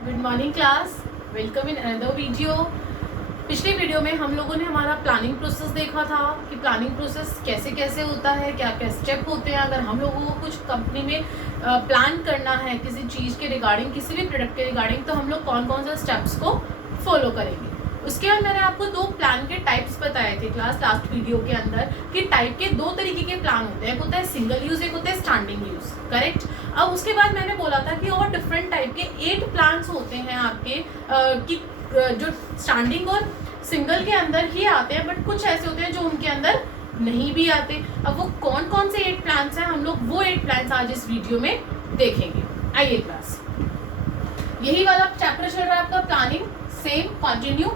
Good morning class, welcome in another video. पिछले video में हम लोगों ने हमारा प्लानिंग प्रोसेस देखा था कि प्लानिंग प्रोसेस कैसे कैसे होता है, क्या क्या स्टेप होते हैं। अगर हम लोगों को कुछ कंपनी में प्लान करना है किसी चीज़ के रिगार्डिंग, किसी भी प्रोडक्ट के रिगार्डिंग, तो हम लोग कौन कौन से स्टेप्स को फॉलो करेंगे। उसके बाद मैंने आपको दो प्लान के टाइप्स बताए थे क्लास लास्ट वीडियो के अंदर कि टाइप के दो तरीके के प्लान होते हैं, एक होता है सिंगल यूज, एक होता है स्टैंडिंग यूज, करेक्ट। अब उसके बाद मैंने बोला था कि और डिफरेंट टाइप के 8 प्लान्स होते हैं आपके कि जो स्टैंडिंग और सिंगल के अंदर ही आते हैं, बट कुछ ऐसे होते हैं जो उनके अंदर नहीं भी आते। अब वो कौन कौन से 8 प्लान्स हैं, हम लोग वो 8 प्लान्स आज इस वीडियो में देखेंगे। आइए क्लास, यही वाला चैप्टर चल रहा है आपका planning, same continue.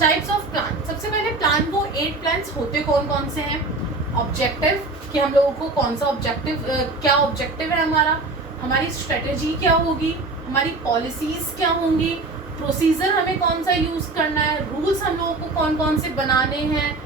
Types of plan, सबसे पहले प्लान वो 8 प्लान्स होते कौन कौन से हैं। ऑब्जेक्टिव, कि हम लोगों को कौन सा ऑब्जेक्टिव, क्या ऑब्जेक्टिव है हमारा, हमारी स्ट्रेटेजी क्या होगी, हमारी पॉलिसीज क्या होंगी, प्रोसीजर हमें कौन सा यूज करना है, रूल्स हम लोगों को कौन कौन से बनाने हैं,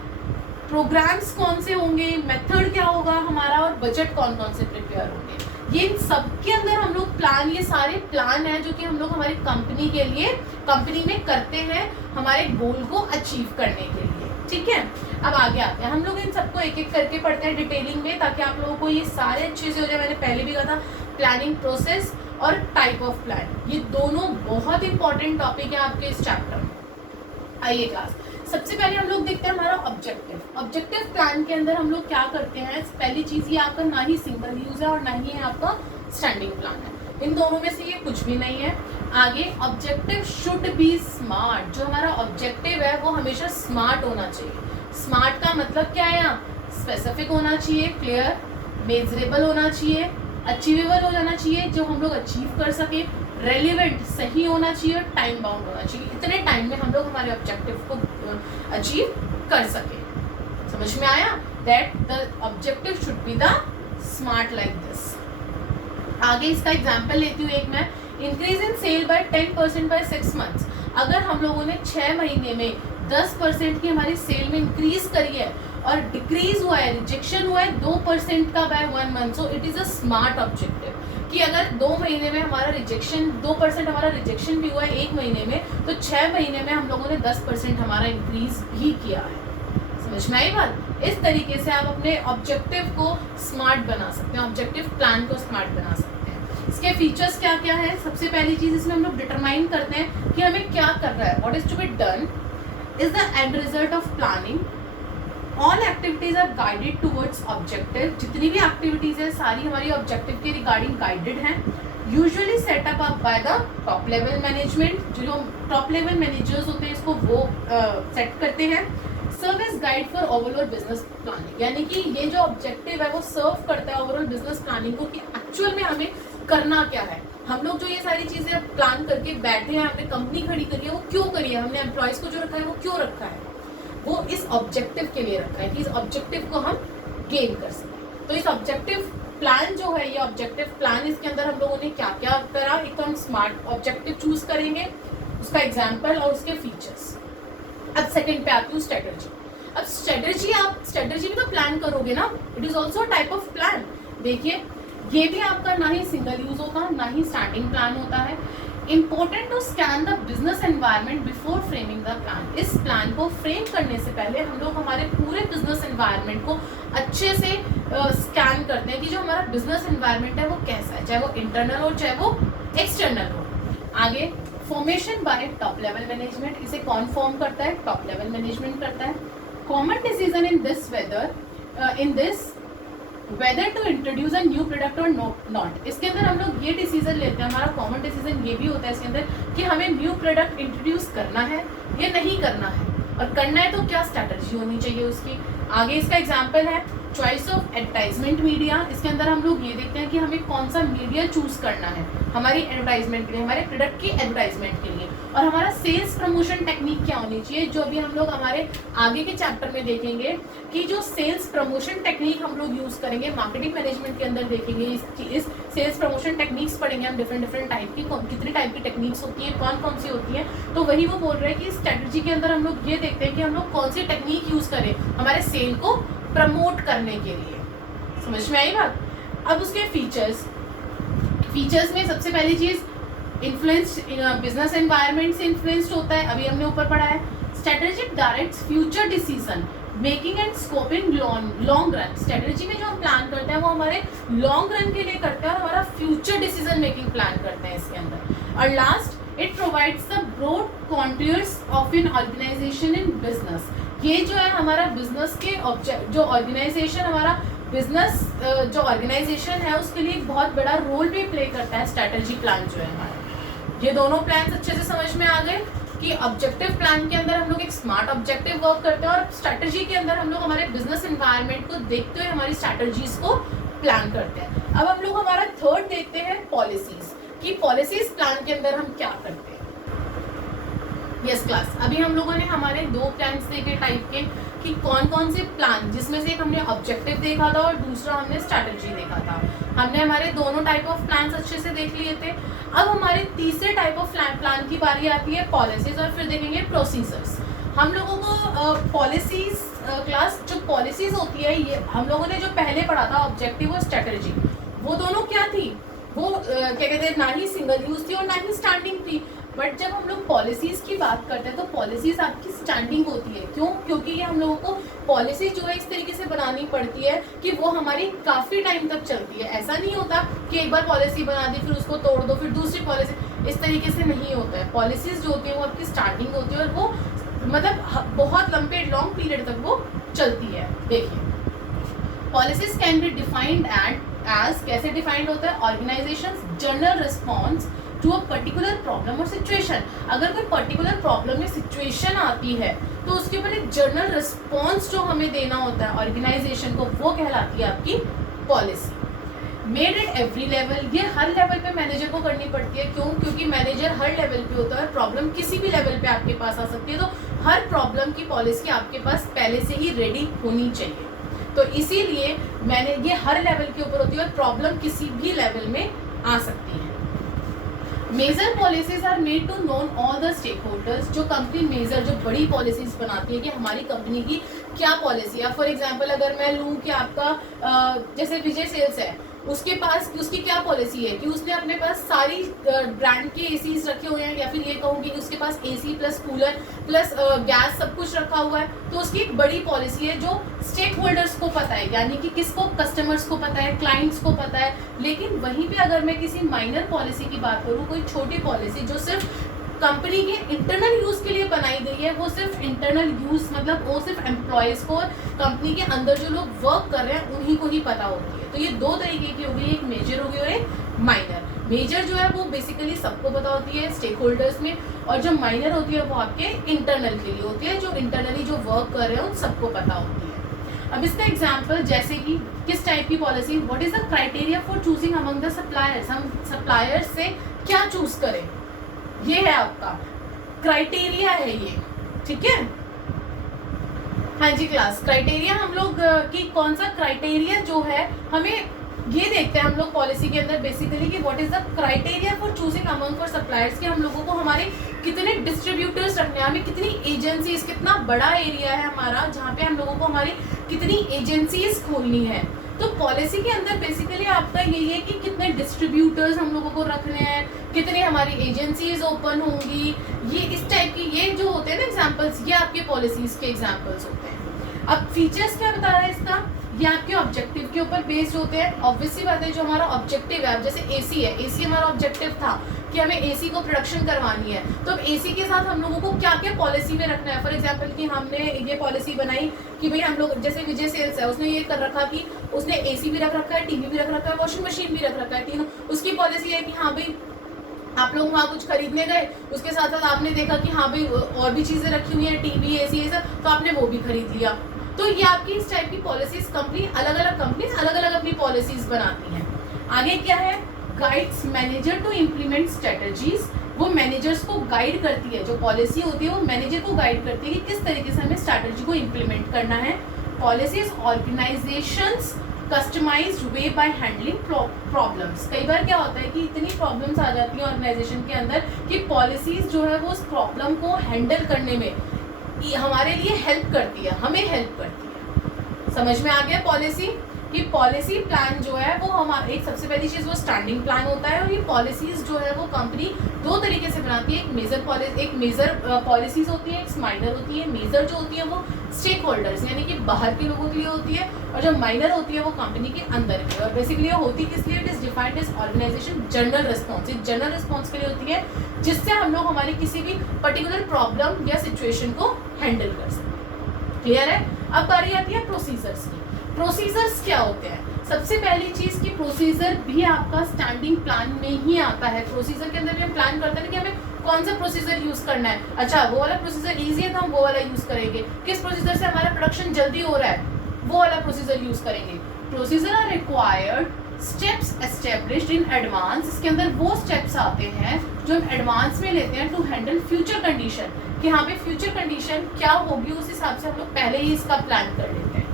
प्रोग्राम्स कौन से होंगे, मेथड क्या होगा हमारा, और बजट कौन कौन से प्रिपेयर होंगे। ये सब के अंदर हम लोग प्लान, ये सारे प्लान हैं जो कि हम लोग हमारी कंपनी के लिए, कंपनी में करते हैं हमारे गोल को अचीव करने के लिए, ठीक है। अब आगे आते हैं, हम लोग इन सबको एक एक करके पढ़ते हैं डिटेलिंग में, ताकि आप लोगों को ये सारे अच्छे से हो जाए। मैंने पहले भी कहा था प्लानिंग प्रोसेस और टाइप ऑफ प्लान, ये दोनों बहुत इंपॉर्टेंट टॉपिक है आपके इस चैप्टर में। आइए क्लास, सबसे पहले हम लोग देखते हैं हमारा ऑब्जेक्टिव। ऑब्जेक्टिव प्लान के अंदर हम लोग क्या करते हैं, पहली चीज ये आपका ना ही सिंगल यूज है और ना ही है आपका स्टैंडिंग प्लान है, इन दोनों में से ये कुछ भी नहीं है। आगे ऑब्जेक्टिव शुड बी स्मार्ट, जो हमारा ऑब्जेक्टिव है वो हमेशा स्मार्ट होना चाहिए। स्मार्ट का मतलब क्या है, यहाँ स्पेसिफिक होना चाहिए, क्लियर, मेजरेबल होना चाहिए, अचीवेबल हो जाना चाहिए, जो हम लोग अचीव कर सके, रेलिवेंट, सही होना चाहिए, और टाइम बाउंड होना चाहिए। इतने टाइम में हम लोग हमारे ऑब्जेक्टिव को अचीव कर सके। समझ में आया, that the objective should be the smart like this. आगे इसका एग्जांपल लेती हूँ एक मैं, increase in sale by 10% by 6 months. अगर हम लोगों ने 6 महीने में 10% की हमारी सेल में इंक्रीज करी है और डिक्रीज हुआ है, रिजेक्शन हुआ है 2% का by 1 month, so it is a smart objective. कि अगर 2 महीने में हमारा रिजेक्शन 2% हमारा रिजेक्शन भी हुआ है 1 महीने में, तो 6 महीने में हम लोगों ने 10% हमारा इंक्रीज भी किया है। समझ में आई बात। इस तरीके से आप अपने ऑब्जेक्टिव को स्मार्ट बना सकते हैं, ऑब्जेक्टिव प्लान को स्मार्ट बना सकते हैं। इसके फीचर्स क्या क्या है, सबसे पहली चीज इसमें हम लोग डिटरमाइन करते हैं कि हमें क्या करना है। What is to be done is the end result of planning. All activities are guided towards objective, जितनी भी एक्टिविटीज है सारी हमारी ऑब्जेक्टिव के रिगार्डिंग गाइडेड हैं। Usually setup up by the top level management, जो टॉप लेवल मैनेजर्स होते हैं इसको वो सेट करते हैं। Serve as guide for overall business planning, यानी कि ये जो ऑब्जेक्टिव है वो सर्व करता है ओवरऑल बिजनेस प्लानिंग को, कि एक्चुअल में हमें करना क्या है। हम लोग जो ये सारी चीजें प्लान करके बैठे हैं, हमने कंपनी खड़ी करी है, वो क्यों करी है, हमने एम्प्लॉयज को जो रखा है वो क्यों रखा है, वो इस ऑब्जेक्टिव के लिए रखा है कि इस ऑब्जेक्टिव को हम गेन कर सकें। तो इस ऑब्जेक्टिव प्लान जो है, ये ऑब्जेक्टिव प्लान, इसके अंदर हम लोगों ने क्या क्या करा, एक तो हम स्मार्ट ऑब्जेक्टिव चूज करेंगे, उसका एग्जाम्पल और उसके फीचर्स। अब सेकंड पे आती हूँ स्ट्रेटजी। अब स्ट्रेटजी, आप स्ट्रेटजी भी तो प्लान करोगे ना, it is also type of plan. देखिए ये भी आपका ना ही सिंगल यूज होता है, ना ही स्टैंडिंग प्लान होता है। Important to scan the business environment before framing the plan. इस प्लान को फ्रेम करने से पहले हम लोग हमारे पूरे बिजनेस एनवायरनमेंट को अच्छे से स्कैन करते हैं कि जो हमारा बिजनेस एनवायरनमेंट है वो कैसा है, चाहे वो इंटरनल हो चाहे वो एक्सटर्नल हो। आगे formation by top level management, इसे कौन फॉर्म करता है, टॉप लेवल मैनेजमेंट करता है। Common decision in this whether to introduce a new product और नॉट। इसके अंदर हम लोग ये डिसीजन लेते हैं, हमारा कॉमन डिसीजन ये भी होता है इसके अंदर कि हमें न्यू प्रोडक्ट इंट्रोड्यूस करना है या नहीं करना है, और करना है तो क्या स्ट्रैटेजी होनी चाहिए उसकी। आगे इसका एग्जांपल है चॉइस ऑफ एडवर्टाइजमेंट मीडिया। इसके अंदर हम लोग ये देखते हैं कि हमें कौन सा मीडिया चूज करना है हमारी एडवर्टाइजमेंट के लिए, हमारे प्रोडक्ट की एडवर्टाइजमेंट के लिए, और हमारा सेल्स प्रमोशन टेक्निक क्या होनी चाहिए, जो अभी हम लोग हमारे आगे के चैप्टर में देखेंगे कि जो सेल्स प्रमोशन टेक्निक हम लोग यूज करेंगे मार्केटिंग मैनेजमेंट के अंदर देखेंगे। इस सेल्स प्रमोशन टेक्निक्स पढ़ेंगे हम, डिफरेंट टाइप की, कितनी टाइप की टेक्निक्स होती है, कौन कौन सी होती है। तो वही वो बोल रहे हैं कि स्ट्रेटजी के अंदर हम लोग ये देखते हैं कि हम लोग कौन सी टेक्निक यूज करें हमारे सेल को प्रमोट करने के लिए। समझ में आई बात। अब उसके फीचर्स में सबसे पहली चीज इन्फ्लुएंस बिजनेस एनवायरनमेंट से इन्फ्लुएंस्ड होता है, अभी हमने ऊपर पढ़ा है। Strategic directs future decision making and scoping long run. Strategy में जो हम प्लान करते हैं वो हमारे लॉन्ग रन के लिए करते हैं और हमारा फ्यूचर डिसीजन मेकिंग प्लान करते हैं इसके अंदर। और last, it provides the broad contours of an organization in business. ये जो है हमारा बिजनेस के ऑब्जेक्ट, जो ऑर्गेनाइजेशन हमारा बिजनेस जो ऑर्गेनाइजेशन है उसके लिए एक बहुत बड़ा रोल भी प्ले करता है स्ट्रेटेजी प्लान जो है हमारा। ये दोनों प्लान अच्छे से समझ में आ गए कि ऑब्जेक्टिव प्लान के अंदर हम लोग एक स्मार्ट ऑब्जेक्टिव वर्क करते हैं और स्ट्रेटजी के अंदर हम लोग हमारे बिजनेस एनवायरनमेंट को देखते हुए हमारी स्ट्रेटजीज को प्लान करते हैं। अब हम लोग हमारा थर्ड देखते हैं पॉलिसीज, कि पॉलिसीज प्लान के अंदर हम क्या करते हैं। यस क्लास, अभी हम लोगों ने हमारे दो प्लान्स देखे टाइप के, कि कौन कौन से प्लान, जिसमें से एक हमने ऑब्जेक्टिव देखा था और दूसरा हमने स्ट्रैटेजी देखा था। हमने हमारे दोनों टाइप ऑफ प्लान्स अच्छे से देख लिए थे। अब हमारे तीसरे टाइप ऑफ प्लान की बारी आती है पॉलिसीज, और फिर देखेंगे प्रोसीजर्स। हम लोगों को पॉलिसीज क्लास, जो पॉलिसीज होती है ये हम लोगों ने जो पहले पढ़ा था ऑब्जेक्टिव और स्ट्रैटेजी, वो दोनों क्या थी, वो क्या कहते हैं, ना ही सिंगल यूज थी और ना ही स्टैंडिंग थी। बट जब हम लोग पॉलिसीज की बात करते हैं तो पॉलिसीज आपकी स्टैंडिंग होती है। क्यों? क्योंकि ये हम लोगों को पॉलिसी जो है इस तरीके से बनानी पड़ती है कि वो हमारी काफ़ी टाइम तक चलती है। ऐसा नहीं होता कि एक बार पॉलिसी बना दी फिर उसको तोड़ दो फिर दूसरी पॉलिसी, इस तरीके से नहीं होता है। पॉलिसीज जो होती है वो आपकी स्टार्टिंग होती है और वो मतलब बहुत लॉन्ग पीरियड तक वो चलती है। देखिए, policies can be defined as कैसे डिफाइंड होता है, organisations general response to a particular problem और सिचुएशन। अगर कोई पर्टिकुलर प्रॉब्लम या सिचुएशन आती है तो उसके ऊपर एक जनरल रिस्पॉन्स जो हमें देना होता है ऑर्गेनाइजेशन को, वो कहलाती है आपकी policy. Made at every level, ये हर लेवल पे मैनेजर को करनी पड़ती है। क्यों? क्योंकि मैनेजर हर लेवल पे होता है और प्रॉब्लम किसी भी लेवल पे आपके पास आ सकती है, तो हर प्रॉब्लम की पॉलिसी आपके पास पहले से ही रेडी होनी चाहिए। तो इसीलिए मैंने ये हर लेवल के ऊपर होती है और प्रॉब्लम किसी भी लेवल में आ सकती है। Major policies are made to known all the stakeholders. जो कंपनी मेजर, जो बड़ी पॉलिसीज बनाती है कि हमारी कंपनी की क्या पॉलिसी है। फॉर एग्जांपल अगर मैं लूँ कि आपका जैसे विजय सेल्स है, उसके पास उसकी क्या पॉलिसी है कि उसने अपने पास सारी ब्रांड के एसीज रखे हुए हैं, या फिर ये कहूँ कि उसके पास AC plus cooler plus gas सब कुछ रखा हुआ है। तो उसकी एक बड़ी पॉलिसी है जो स्टेक होल्डर्स को पता है, यानी कि किसको, कस्टमर्स को पता है, क्लाइंट्स को पता है। लेकिन वहीं पे अगर मैं किसी माइनर पॉलिसी की बात करूँ, कोई छोटी पॉलिसी जो सिर्फ कंपनी के इंटरनल यूज़ के लिए बनाई गई है, वो सिर्फ इंटरनल यूज़ मतलब वो सिर्फ एम्प्लॉयज़ को, कंपनी के अंदर जो लोग वर्क कर रहे हैं उन्हीं को ही पता होती है। तो ये दो तरीके की हो गई, एक मेजर हो गई और एक माइनर। मेजर जो है वो बेसिकली सबको पता होती है स्टेक होल्डर्स में, और जो माइनर होती है वो आपके इंटरनल के लिए होती है, जो इंटरनली जो वर्क कर रहे हैं उन सबको पता होती है। अब इसका एग्जाम्पल जैसे कि किस टाइप की policy, what is the criteria for choosing among the suppliers. हम सप्लायर्स से क्या चूज करें, ये है आपका क्राइटेरिया है ये, ठीक है। हाँ जी क्लास, क्राइटेरिया हम लोग कि कौन सा क्राइटेरिया जो है हमें ये देखते हैं हम लोग पॉलिसी के अंदर बेसिकली कि what is the criteria for choosing among for suppliers, कि हम लोगों को हमारे कितने डिस्ट्रीब्यूटर्स रखने हैं, हमें कितनी एजेंसीज, कितना बड़ा एरिया है हमारा जहाँ पे हम लोगों को हमारी कितनी एजेंसीज खोलनी है। तो पॉलिसी के अंदर बेसिकली आपका यही है कि कितने डिस्ट्रीब्यूटर्स हम लोगों को रखने हैं, कितनी हमारी एजेंसीज ओपन होंगी, ये इस टाइप की ये जो होते हैं ना एग्जांपल्स, ये आपके पॉलिसीज के एग्जांपल्स होते हैं। अब फीचर्स क्या बता रहा है इसका, ये आपके ऑब्जेक्टिव के ऊपर बेस्ड होते हैं। ऑब्वियसली बात है, जो हमारा ऑब्जेक्टिव है, अब जैसे एसी है, एसी हमारा ऑब्जेक्टिव था कि हमें एसी को प्रोडक्शन करवानी है, तो अब एसी के साथ हम लोगों को क्या क्या पॉलिसी में रखना है। फॉर एग्जांपल कि हमने ये पॉलिसी बनाई कि भाई हम लोग, जैसे विजय सेल्स है, उसने ये कर रखा कि उसने एसी भी रख रखा है, टीवी भी रख रखा है, वॉशिंग मशीन भी रख रखा है, तीनों। उसकी पॉलिसी है कि हाँ भाई आप लोग वहाँ कुछ खरीदने गए, उसके साथ साथ आपने देखा कि हाँ भाई और भी चीज़ें रखी हुई हैं, टीवी एसी ये सब, तो आपने वो भी खरीद लिया। तो ये आपकी इस टाइप की पॉलिसीज कंपनी, अलग अलग कंपनीज अलग अलग अपनी पॉलिसीज बनाती हैं। आगे क्या है, guides manager to implement strategies, वो मैनेजर्स को गाइड करती है, जो पॉलिसी होती है वो मैनेजर को गाइड करती है कि किस तरीके से हमें स्ट्रैटेजी को इम्प्लीमेंट करना है। Policies organisations customised way by handling problems. कई बार क्या होता है कि इतनी प्रॉब्लम्स आ जाती हैं ऑर्गेनाइजेशन के अंदर कि पॉलिसीज जो है वो उस प्रॉब्लम को हैंडल करने में हमारे लिए हेल्प करती है, हमें हेल्प करती है। समझ में आ गया पॉलिसी। कि पॉलिसी प्लान जो है वो हमारा एक सबसे पहली चीज़ वो स्टैंडिंग प्लान होता है, और ये पॉलिसीज़ जो है वो कंपनी दो तरीके से बनाती है। एक मेजर पॉलिसीज़ होती है, एक माइनर होती है। मेजर जो होती है वो स्टेक होल्डर्स यानी कि बाहर के लोगों के लिए होती है, और जो माइनर होती है वो कंपनी के अंदर की। और बेसिकली ये होती किस लिए? It is defined as organisation general response. General response के लिए होती है जिससे हम लोग हमारी किसी भी पर्टिकुलर प्रॉब्लम या सिचुएशन को हैंडल कर सकें। क्लियर है? अब बारी आती है प्रोसीजर्स की। प्रोसीजर्स क्या होते हैं? सबसे पहली चीज़ कि प्रोसीजर भी आपका स्टैंडिंग प्लान में ही आता है। प्रोसीजर के अंदर भी हम प्लान करते हैं कि हमें कौन सा प्रोसीजर यूज़ करना है। अच्छा, वो वाला प्रोसीजर ईजी है तो हम वो वाला यूज़ करेंगे। किस प्रोसीजर से हमारा प्रोडक्शन जल्दी हो रहा है, वो वाला प्रोसीजर यूज़ करेंगे। Procedure are required steps established in advance. इसके अंदर वो स्टेप्स आते हैं जो हम एडवांस में लेते हैं टू हैंडल फ्यूचर कंडीशन, कि हाँ भाई फ्यूचर कंडीशन क्या होगी उस हिसाब से हम लोग पहले ही इसका प्लान कर लेते हैं।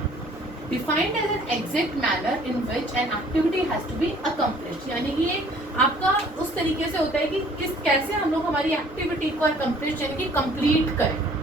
Defined as an exact manner in which an activity has to be accomplished, यानी कि ये आपका उस तरीके से होता है कि कैसे हम लोग हमारी एक्टिविटी को अकम्प्लिश यानी कि कंप्लीट करें।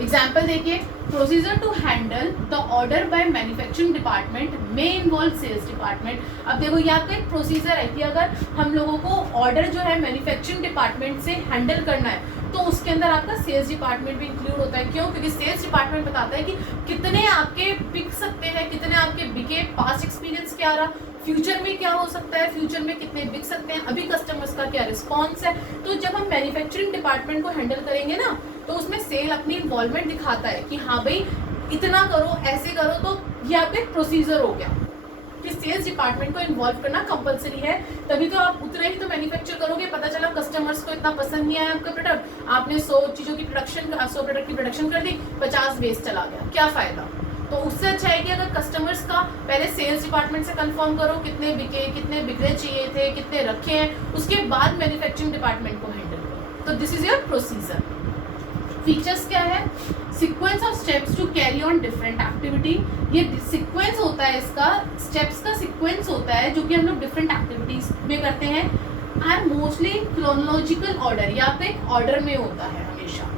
एग्जाम्पल देखिए, procedure to handle the order by manufacturing department में इन्वॉल्व सेल्स डिपार्टमेंट। अब देखो ये आपका एक प्रोसीजर है कि अगर हम लोगों को ऑर्डर जो है मैन्युफैक्चरिंग डिपार्टमेंट से हैंडल करना है तो उसके अंदर आपका सेल्स डिपार्टमेंट भी इंक्लूड होता है। क्यों? क्योंकि सेल्स डिपार्टमेंट बताता है कि कितने आपके बिक सकते हैं, कितने आपके बिके, पास्ट एक्सपीरियंस क्या रहा, फ्यूचर में क्या हो सकता है, फ्यूचर में कितने बिक सकते हैं, अभी कस्टमर्स का क्या रिस्पॉन्स है। तो जब हम मैन्युफैक्चरिंग डिपार्टमेंट को हैंडल करेंगे ना तो उसमें सेल अपनी इन्वॉल्वमेंट दिखाता है कि हाँ भाई इतना करो, ऐसे करो। तो ये आपका एक प्रोसीजर हो गया कि सेल्स डिपार्टमेंट को इन्वॉल्व करना कंपलसरी है, तभी तो आप उतना ही तो मैन्युफैक्चर करोगे। पता चला कस्टमर्स को इतना पसंद नहीं आया आपका प्रोडक्ट, आपने 100 चीज़ों की प्रोडक्शन 100 प्रोडक्ट की प्रोडक्शन कर दी, 50 वेस्ट चला गया, क्या फ़ायदा। तो उससे अच्छा है कि अगर कस्टमर्स का पहले सेल्स डिपार्टमेंट से कंफर्म करो कितने बिके, कितने बिकने चाहिए थे, कितने रखे हैं, उसके बाद मैन्युफैक्चरिंग डिपार्टमेंट को हैंडल करो। तो this is your procedure. Features क्या है? Sequence of steps to carry on different activity. ये सीक्वेंस होता है, इसका स्टेप्स का सीक्वेंस होता है जो कि हम लोग डिफरेंट एक्टिविटीज में करते हैं। आर मोस्टली क्रोनोलॉजिकल ऑर्डर, या पे एक ऑर्डर में होता है हमेशा।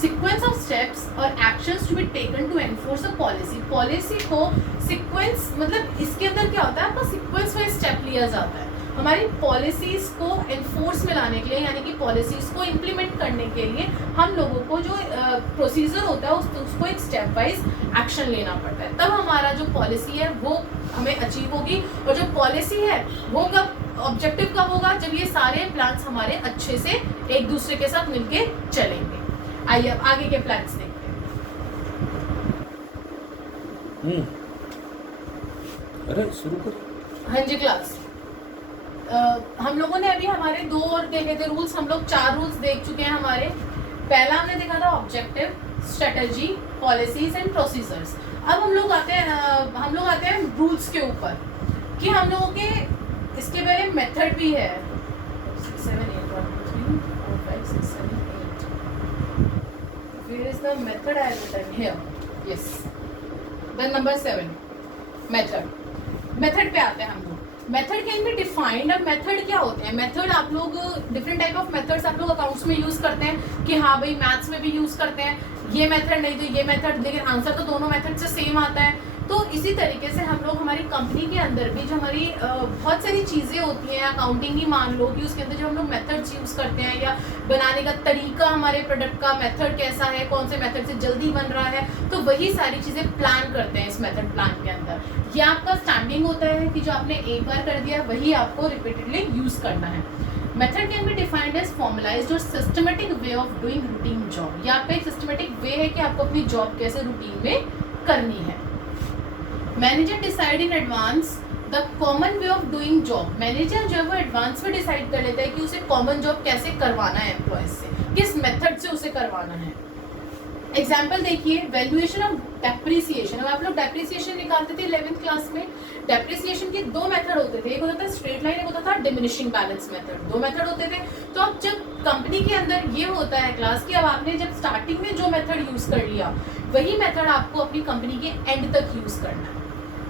सीक्वेंस ऑफ स्टेप्स और actions to be taken to enforce a policy. Policy को सीक्वेंस मतलब इसके अंदर क्या होता है, आपका सीक्वेंस वाइज स्टेप लिया जाता है हमारी पॉलिसीज को एनफोर्स में लाने के लिए, यानी कि पॉलिसीज को इम्प्लीमेंट करने के लिए हम लोगों को जो प्रोसीजर होता है उसको एक स्टेप वाइज एक्शन लेना पड़ता है। तब हमारा जो पॉलिसी है वो हमें अचीव होगी। और जो पॉलिसी है वो कब ऑब्जेक्टिव कब होगा? जब ये सारे प्लान्स हमारे अच्छे से एक दूसरे के साथ मिलके चलेंगे। आइए अब आगे के प्लान्स देखते हैं। अरे शुरू कर। हाँ जी क्लास। हम लोगों ने अभी हमारे 2 और देखे थे रूल्स, हम लोग 4 रूल्स देख चुके हैं हमारे। पहला हमने देखा था objective, strategy, policies and procedures. अब हम लोग आते हैं रूल्स के ऊपर कि हम लोगों के इसके पहले मेथड भी है। 6 7 8 1 2 3 4 5 6 7 8 Where is the method I have written here? Yes. Then number 7 method पे आते हैं हम लोग। Method can be defined. अब मेथड क्या होते हैं? मेथड आप लोग डिफरेंट टाइप ऑफ मेथड्स आप लोग अकाउंट्स में यूज़ करते हैं कि हाँ भाई मैथ्स में भी यूज़ करते हैं, ये मेथड नहीं तो ये मेथड, लेकिन आंसर तो दोनों मेथड से सेम आता है। तो इसी तरीके से हम लोग हमारी कंपनी के अंदर भी जो हमारी बहुत सारी चीज़ें होती हैं, अकाउंटिंग ही मान लो कि उसके अंदर जो हम लोग मेथड्स यूज़ करते हैं या बनाने का तरीका, हमारे प्रोडक्ट का मेथड कैसा है, कौन से मेथड से जल्दी बन रहा है, तो वही सारी चीज़ें प्लान करते हैं इस मेथड प्लान के अंदर। ये आपका स्टैंडिंग होता है कि जो आपने एक बार कर दिया वही आपको रिपीटेडली यूज़ करना है। Method can be defined as formalised और systematic way of doing routine job. ये आपका एक सिस्टमेटिक वे है कि आपको अपनी जॉब कैसे रूटीन में करनी है। Manager decide in advance the common way of doing job. Manager जो है वो एडवांस में डिसाइड कर लेता है कि उसे कॉमन जॉब कैसे करवाना है, एम्प्लॉयज से किस मेथड से उसे करवाना है। एग्जाम्पल देखिए, वैल्यूएशन ऑफ डेप्रिसिएशन। अब आप लोग डेप्रिसिएशन निकालते थे 11th क्लास में। डेप्रिसिएशन के 2 मेथड होते थे, एक होता था स्ट्रेट लाइन, एक होता था डिमिनिशिंग बैलेंस मेथड। 2 मेथड होते थे। तो अब जब कंपनी के अंदर ये होता है क्लास कि अब आपने जब स्टार्टिंग में जो मेथड यूज़ कर लिया वही मेथड आपको अपनी कंपनी के एंड तक यूज़ करना है।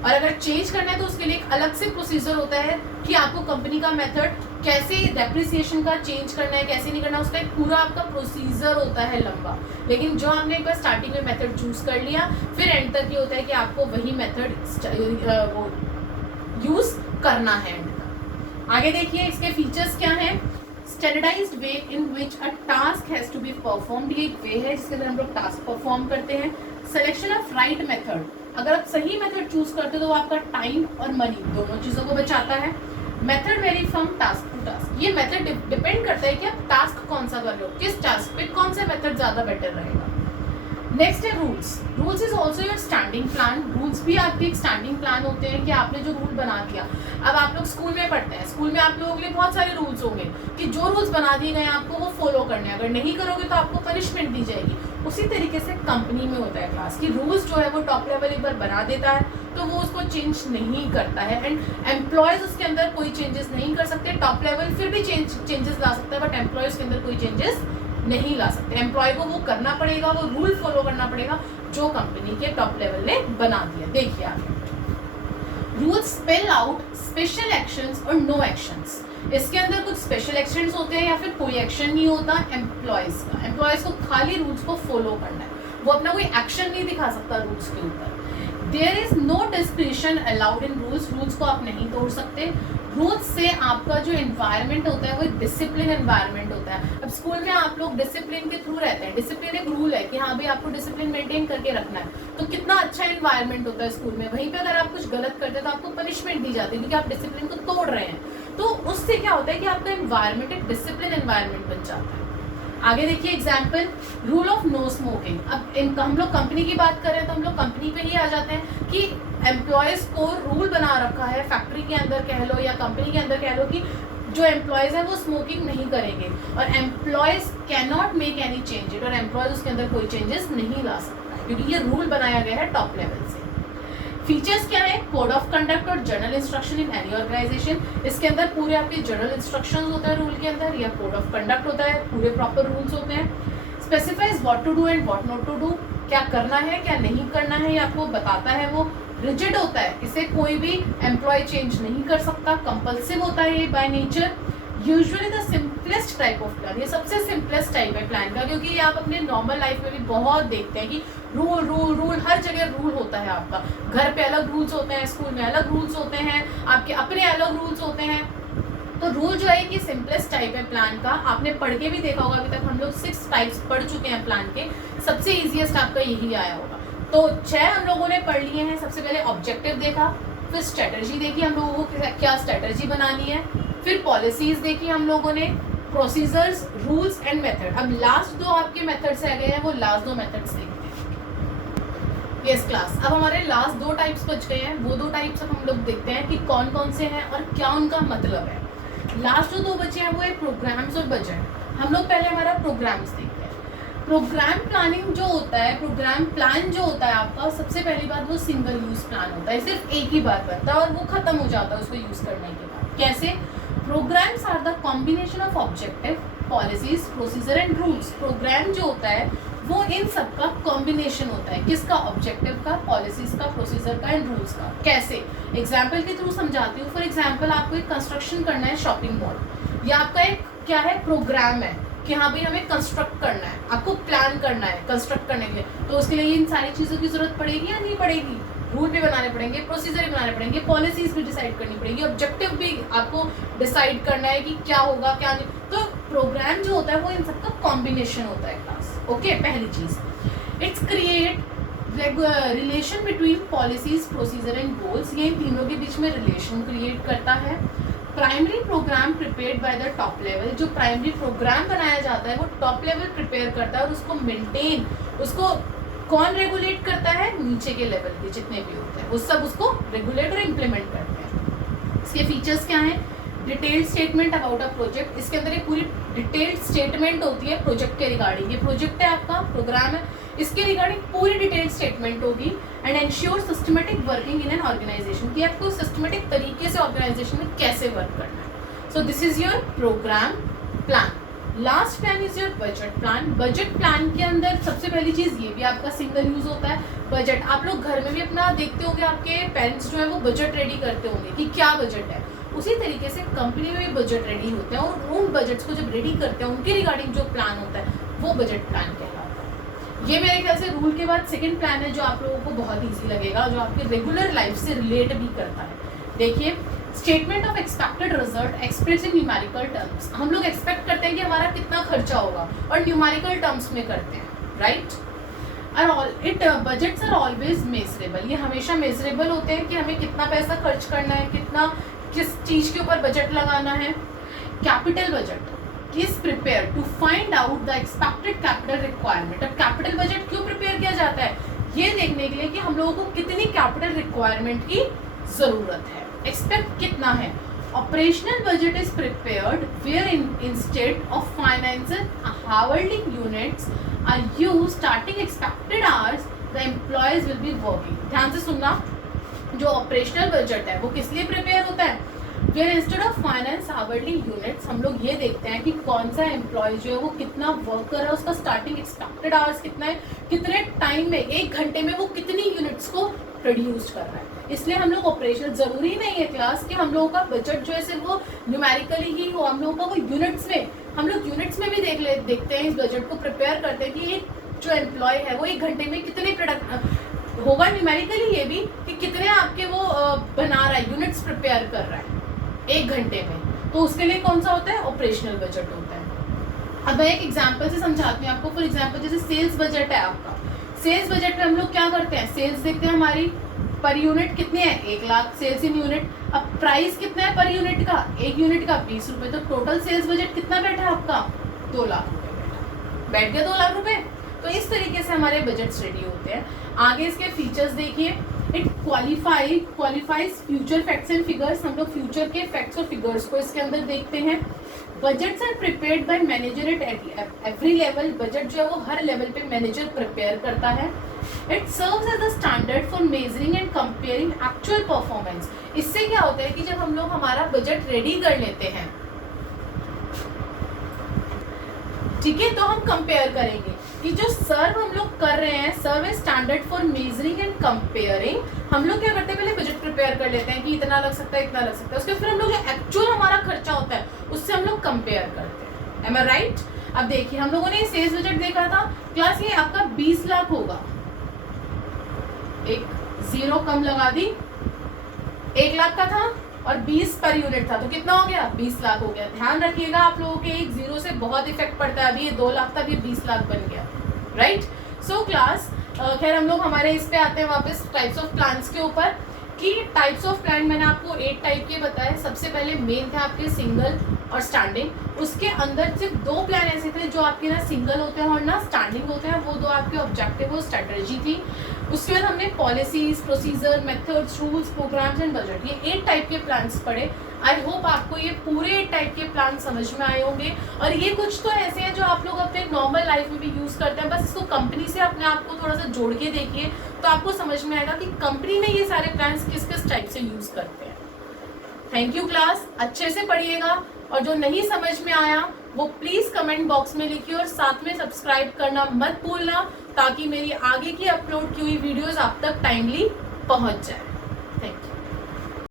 और अगर चेंज करना है तो उसके लिए एक अलग से प्रोसीजर होता है कि आपको कंपनी का मेथड कैसे डेप्रिसिएशन का चेंज करना है, कैसे नहीं करना, उसका एक पूरा आपका प्रोसीजर होता है लंबा। लेकिन जो आपने एक बार स्टार्टिंग में मेथड चूज कर लिया, फिर एंड तक ये होता है कि आपको वही मेथड वो यूज करना है एंड तक। आगे देखिए इसके फीचर्स क्या हैं। Standardised way in which a task has to be performed, ये एक वे है जिसके अंदर हम लोग टास्क परफॉर्म करते हैं। सिलेक्शन ऑफ राइट मेथड, अगर आप सही मेथड चूज करते हो तो वो आपका टाइम और मनी दोनों चीज़ों को बचाता है। Method vary from task to task, ये मेथड डिपेंड करता है कि आप टास्क कौन सा कर रहे हो, किस टास्क पे कौन सा मेथड ज़्यादा बेटर रहेगा। नेक्स्ट है rules. Rules is also your standing plan. Rules भी आपके एक स्टैंडिंग प्लान होते हैं कि आपने जो रूल बना दिया। अब आप लोग स्कूल में पढ़ते हैं, स्कूल में आप लोगों के लिए बहुत सारे रूल्स होंगे कि जो रूल्स बना दिए गए आपको वो फॉलो करने हैं, अगर नहीं करोगे तो आपको पनिशमेंट दी जाएगी। उसी तरीके से कंपनी में होता है क्लास की रूल्स जो है वो टॉप लेवल एक बार बना देता है तो वो उसको चेंज नहीं करता है, एंड एम्प्लॉयज उसके अंदर कोई चेंजेस नहीं कर सकते। टॉप लेवल फिर भी चेंजेस ला सकता है, बट एम्प्लॉयज के अंदर कोई चेंजेस नहीं ला सकते। एम्प्लॉय को वो करना पड़ेगा, वो रूल फॉलो करना पड़ेगा जो कंपनी के टॉप लेवल ने बना दिया। देखिए आप rules spell out special actions और नो एक्शंस। इसके अंदर कुछ स्पेशल एक्शंस होते हैं या फिर कोई एक्शन नहीं होता एम्प्लॉयज का। एम्प्लॉयज को खाली रूल्स को फॉलो करना है, वो अपना कोई एक्शन नहीं दिखा सकता रूल्स के ऊपर। There is no discretion allowed in rules, rules को आप नहीं तोड़ सकते। रूल्स से आपका जो एनवायरनमेंट होता है वो एक डिसिप्लिन एनवायरनमेंट होता है। अब स्कूल में आप लोग डिसिप्लिन के थ्रू रहते हैं, डिसिप्लिन एक रूल है कि हाँ भाई आपको डिसिप्लिन मेंटेन करके रखना है, तो कितना अच्छा एनवायरनमेंट होता है स्कूल में। वहीं पे अगर आप कुछ गलत करते हैं तो आपको पनिशमेंट दी जाती है क्योंकि आप डिसिप्लिन को तोड़ रहे हैं। तो उससे क्या होता है कि आपका एनवायरनमेंट एक डिसिप्लिन एनवायरनमेंट बन जाता है। आगे देखिए example, rule of no smoking. अब हम लोग कंपनी की बात कर रहे हैं तो हम लोग कंपनी पे ही आ जाते हैं कि एम्प्लॉयज़ को रूल बना रखा है फैक्ट्री के अंदर कह लो या कंपनी के अंदर कह लो कि जो एम्प्लॉयज़ हैं वो स्मोकिंग नहीं करेंगे और employees can not make any changes, और एम्प्लॉयज़ उसके अंदर कोई चेंजेस नहीं ला सकता है क्योंकि ये रूल बनाया गया है टॉप लेवल से। फीचर्स क्या है, कोड ऑफ कंडक्ट और general instruction in any organisation. इसके अंदर पूरे आपके जर्नल इंस्ट्रक्शंस होता है रूल के अंदर, या कोड ऑफ कंडक्ट होता है, पूरे प्रॉपर रूल्स होते हैं। Specifies what to do and what not to do, क्या करना है क्या नहीं करना है ये आपको बताता है। वो रिजिड होता है, इसे कोई भी एम्प्लॉय चेंज नहीं कर सकता, कंपल्सिव होता है ये by nature. Usually the simplest type of plan, ये सबसे सिंपलेस्ट टाइप है प्लान का क्योंकि ये आप अपने नॉर्मल लाइफ में भी बहुत देखते हैं कि रूल रूल रूल हर जगह रूल होता है। आपका घर पे अलग रूल्स होते हैं, स्कूल में अलग रूल्स होते हैं, आपके अपने अलग रूल्स होते हैं। तो रूल जो है कि सिंपलेस्ट टाइप है प्लान का। आपने पढ़ के भी देखा होगा, अभी तक हम लोग 6 टाइप्स पढ़ चुके हैं प्लान के, सबसे ईजिएस्ट आपका यही आया होगा। तो 6 हम लोगों ने पढ़ लिए हैं। सबसे पहले ऑब्जेक्टिव देखा, फिर स्ट्रेटजी देखी हम लोगों को क्या स्ट्रेटजी बनानी है, फिर पॉलिसीज देखी हम लोगों ने, प्रोसीजर्स, रूल्स एंड मेथड। अब लास्ट 2 आपके मेथड्स रह गए हैं, वो लास्ट 2 मेथड्स देखते हैं। यस क्लास, अब हमारे लास्ट 2 टाइप्स बच गए हैं, वो 2 टाइप्स अब हम लोग देखते हैं कि कौन कौन से हैं और क्या उनका मतलब है। लास्ट जो 2 बचे हैं वो है प्रोग्राम्स और बजट। हम लोग पहले हमारा प्रोग्राम्स देखते हैं। प्रोग्राम प्लानिंग जो होता है, प्रोग्राम प्लान जो होता है आपका, सबसे पहली बात वो सिंगल यूज प्लान होता है, सिर्फ एक ही बार बनता है और वो खत्म हो जाता है उसको यूज करने के बाद। कैसे? Programmes are the combination of objective, policies, procedure and rules. Programme जो होता है वो इन सब का कॉम्बिनेशन होता है, किसका? ऑब्जेक्टिव का, पॉलिसीज का, प्रोसीजर का एंड रूल्स का। कैसे? एग्जाम्पल के थ्रू समझाती हूँ। फॉर एग्जाम्पल आपको एक कंस्ट्रक्शन करना है शॉपिंग मॉल, या आपका एक क्या है प्रोग्राम है कि हाँ भाई हमें कंस्ट्रक्ट करना है, आपको प्लान करना है कंस्ट्रक्ट करने के लिए, तो उसके लिए इन सारी चीज़ों की जरूरत पड़ेगी या नहीं पड़ेगी? रूल भी बनाने पड़ेंगे, प्रोसीजर भी बनाने पड़ेंगे, पॉलिसीज भी डिसाइड करनी पड़ेगी, ऑब्जेक्टिव भी आपको डिसाइड करना है कि क्या होगा क्या नहीं। तो प्रोग्राम जो होता है वो इन सबका कॉम्बिनेशन होता है क्लास। ओके, पहली चीज it's create relation between policies, procedure and goals. ये इन तीनों के बीच में रिलेशन क्रिएट करता है। Primary programme prepared by the top level, जो प्राइमरी प्रोग्राम बनाया जाता है वो टॉप लेवल प्रिपेयर करता है और उसको मेंटेन, उसको कौन रेगुलेट करता है? नीचे के लेवल के जितने भी होते हैं वो सब उसको रेगुलेट और इम्प्लीमेंट करते हैं। इसके फीचर्स क्या हैं? Detailed statement about a project, इसके अंदर एक पूरी डिटेल्ड स्टेटमेंट होती है प्रोजेक्ट के रिगार्डिंग। ये प्रोजेक्ट है आपका, प्रोग्राम है, इसके रिगार्डिंग पूरी डिटेल्ड स्टेटमेंट होगी। And ensure systematic working in an organisation, कि आपको सिस्टमेटिक तरीके से ऑर्गेनाइजेशन में कैसे वर्क करना है। So this is your programme plan. Last plan is your budget plan. Budget plan के अंदर सबसे पहली चीज़ ये भी आपका सिंगल यूज होता है, बजट। आप लोग घर में भी अपना देखते होंगे, आपके पेरेंट्स जो है वो बजट रेडी करते होंगे कि क्या बजट है, उसी तरीके से कंपनी में भी बजट रेडी होते हैं और उन बजट्स को जब रेडी करते हैं उनके रिगार्डिंग जो प्लान होता है वो बजट प्लान कहलाता है। ये मेरे ख्याल से रूल के बाद सेकंड प्लान है जो आप लोगों को बहुत ईजी लगेगा, जो आपकी रेगुलर लाइफ से रिलेट भी करता है। देखिए, statement of expected result express in numerical terms. हम लोग एक्सपेक्ट करते हैं कि हमारा कितना खर्चा होगा और न्यूमेरिकल टर्म्स में करते हैं, right. Budgets are always measurable. ये हमेशा मेजरेबल होते हैं कि हमें कितना पैसा खर्च करना है, कितना किस चीज़ के ऊपर बजट लगाना है। Capital budget is prepare to find out the expected capital requirement. अब कैपिटल बजट क्यों प्रिपेयर किया जाता है? ये देखने के लिए कि हम लोगों को कितनी कैपिटल रिक्वायरमेंट की ज़रूरत है, एक्सपेक्ट कितना है। Operational budget is prepared where instead of financial hourly units are used starting expected hours the employees will be working. ध्यान से सुनना, जो ऑपरेशनल बजट है वो किस लिए प्रिपेयर होता है? Where instead of finance hourly units, हम लोग ये देखते हैं कि कौन सा एम्प्लॉय जो है वो कितना वर्क कर रहा है, उसका स्टार्टिंग एक्सपेक्टेड आवर्स कितना है, कितने टाइम में, 1 घंटे में वो कितनी यूनिट्स को प्रोड्यूस कर रहा है। इसलिए हम लोग ऑपरेशनल, जरूरी नहीं है क्लास कि हम लोगों का बजट जो है सिर्फ वो न्यूमेरिकली ही हो, हम लोगों का वो यूनिट्स में, हम लोग यूनिट्स में भी देखते हैं, इस बजट को प्रिपेयर करते हैं कि जो एम्प्लॉय है वो 1 घंटे में कितने प्रोडक्ट होगा, न्यूमेरिकली ये भी कि कितने आपके वो बना रहा है, यूनिट्स प्रिपेयर कर रहा है 1 घंटे में। तो उसके लिए कौन सा होता है? ऑपरेशनल बजट होता है। अब मैं एक एग्जांपल से समझाती हूँ आपको। फॉर एग्जांपल जैसे सेल्स बजट है आपका, सेल्स बजट में हम लोग क्या करते हैं? सेल्स देखते हैं हमारी पर यूनिट कितने हैं, 1 लाख सेल्स इन यूनिट। अब प्राइस कितना है पर यूनिट का? 1 यूनिट का 20 रुपये। तो टोटल सेल्स बजट कितना बैठा है आपका? 2 लाख रुपये बैठ गया 2 लाख रुपये। तो इस तरीके से हमारे बजट्स रेडी होते हैं। आगे इसके फीचर्स देखिए। It qualifies future facts and figures. हम लोग फ्यूचर के फैक्ट्स और फिगर्स को इसके अंदर देखते हैं। Budgets are prepared by manager at every level. Budget जो है वो हर लेवल पे मैनेजर प्रिपेयर करता है। It serves as a standard for measuring and comparing actual performance. इससे क्या होता है कि जब हम लोग हमारा बजट रेडी कर लेते हैं, ठीक है, तो हम कंपेयर करेंगे कि जो सर्व हम लोग कर रहे हैं, serve is standard for measuring and comparing. हम लोग क्या करते हैं? पहले बजट प्रिपेयर कर लेते हैं कि इतना लग सकता है, इतना लग सकता है। उसके फिर हम लोग जो एक्चुअल हमारा खर्चा होता है उससे हम लोग कंपेयर करते हैं। एम आई राइट? अब देखिए, हम लोगों ने सेल्स बजट देखा था क्लास, ये आपका 20 लाख होगा। एक 0 कम लगा दी, 1 लाख का था और 20 पर यूनिट था, तो कितना हो गया? 20 लाख हो गया। ध्यान रखिएगा, आप लोगों के एक 0 से बहुत इफेक्ट पड़ता है। अभी ये 2 लाख था, अभी 20 लाख बन गया, राइट। सो क्लास, खैर हम लोग हमारे इस पे आते हैं वापस टाइप्स ऑफ प्लान्स के ऊपर कि टाइप्स ऑफ प्लान मैंने आपको 8 टाइप के बताए। सबसे पहले मेन थे आपके सिंगल और स्टैंडिंग। उसके अंदर सिर्फ 2 प्लान ऐसे थे जो आपके ना सिंगल होते हैं और ना स्टैंडिंग होते हैं। वो 2 आपके ऑब्जेक्टिव और स्ट्रेटजी थी। उसके बाद हमने policies, procedure, methods, rules, programmes and budget, ये 8 टाइप के प्लान्स पढ़े। आई होप आपको ये पूरे 8 टाइप के प्लान समझ में आए होंगे। और ये कुछ तो ऐसे हैं जो आप लोग अपने नॉर्मल लाइफ में भी यूज़ करते हैं, बस इसको कंपनी से अपने आप को थोड़ा सा जोड़ के देखिए तो आपको समझ में आएगा कि कंपनी में ये सारे प्लान्स किस किस टाइप से यूज़ करते हैं। थैंक यू क्लास, अच्छे से पढ़िएगा और जो नहीं समझ में आया वो प्लीज़ कमेंट बॉक्स में लिखिए और साथ में सब्सक्राइब करना मत भूलना ताकि मेरी आगे की अपलोड की हुई वीडियोज़ आप तक टाइमली पहुँच जाए। Thank you.